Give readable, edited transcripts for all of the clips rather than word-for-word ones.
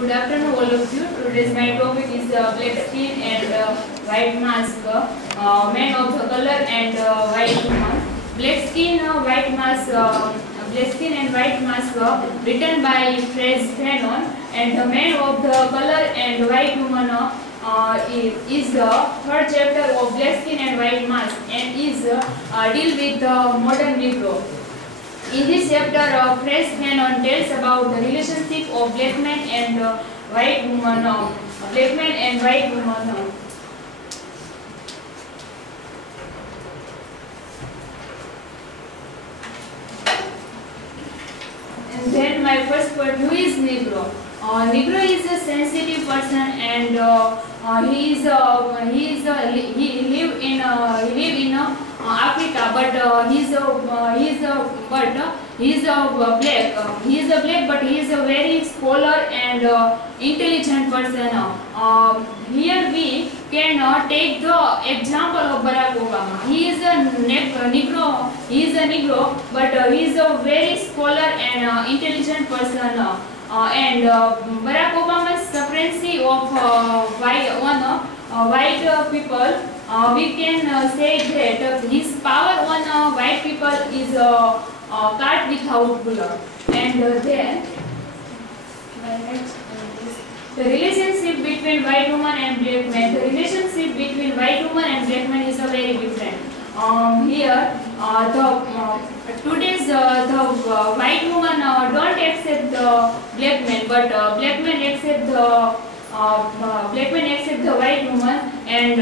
Good afternoon, all of you. Today's my topic is black skin and white mask, man of the color and white woman. Black skin, white mask, black skin and white mask, written by Frantz Fanon, and the man of the color and white woman is the third chapter of Black Skin and White Mask, and is deal with the modern Negro. In this chapter, Frantz Fanon tells about the relationship of black man and white woman. Black man and white woman. And then my first point: who is Negro? Negro is a sensitive person, and he live in Africa, but he is a black, but he is a very scholar and intelligent person. Here we can take the example of Barack Obama. He is a Negro. He is a Negro, but he is a very scholar and intelligent person. And Barack Obama's supremacy of white people, we can say that his power on white people is a cart without blood. And then the relationship between white woman and black man. The relationship between white woman and black man is a very different. Here, today's the white woman don't accept the black man, but black men accept the white woman, and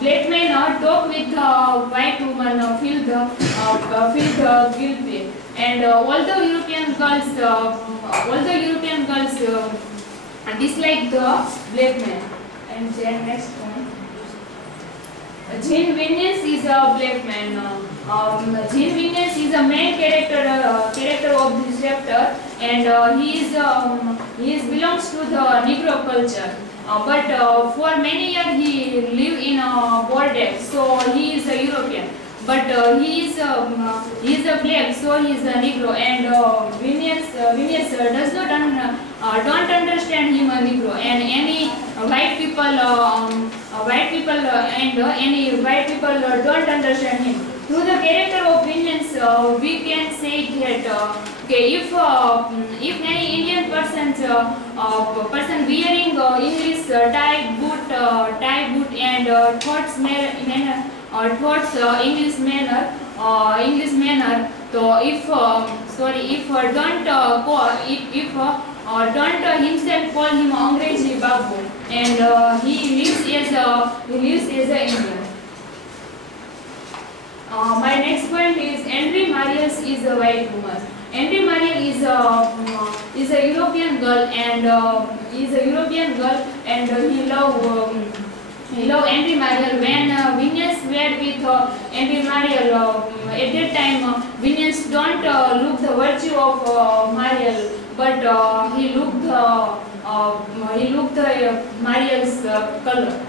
black men talk with the white woman, feel the guilty, and all the European girls dislike the black man. And then next one. Jean Venus is a black man. Jean Venus is a main character of this chapter, and he belongs to the Negro culture. But for many years he lived in Bordeaux, so he is a European. But he is a black, so he is a Negro, and Venus does not don't understand him a Negro, and any white people don't understand him. Through the character of Venus, we can say that if any Indian person wearing English tie boot and thoughts English manner. So if don't himself call him Angrezi Babu, and he lives as a Indian. My next point is Henry Marius is a white woman. Henry Marius is a European girl, and he love Henry Marius. When Venus were with Henry Marius, at that time Venus don't look the virtue of Marius, but he looked the Marius color.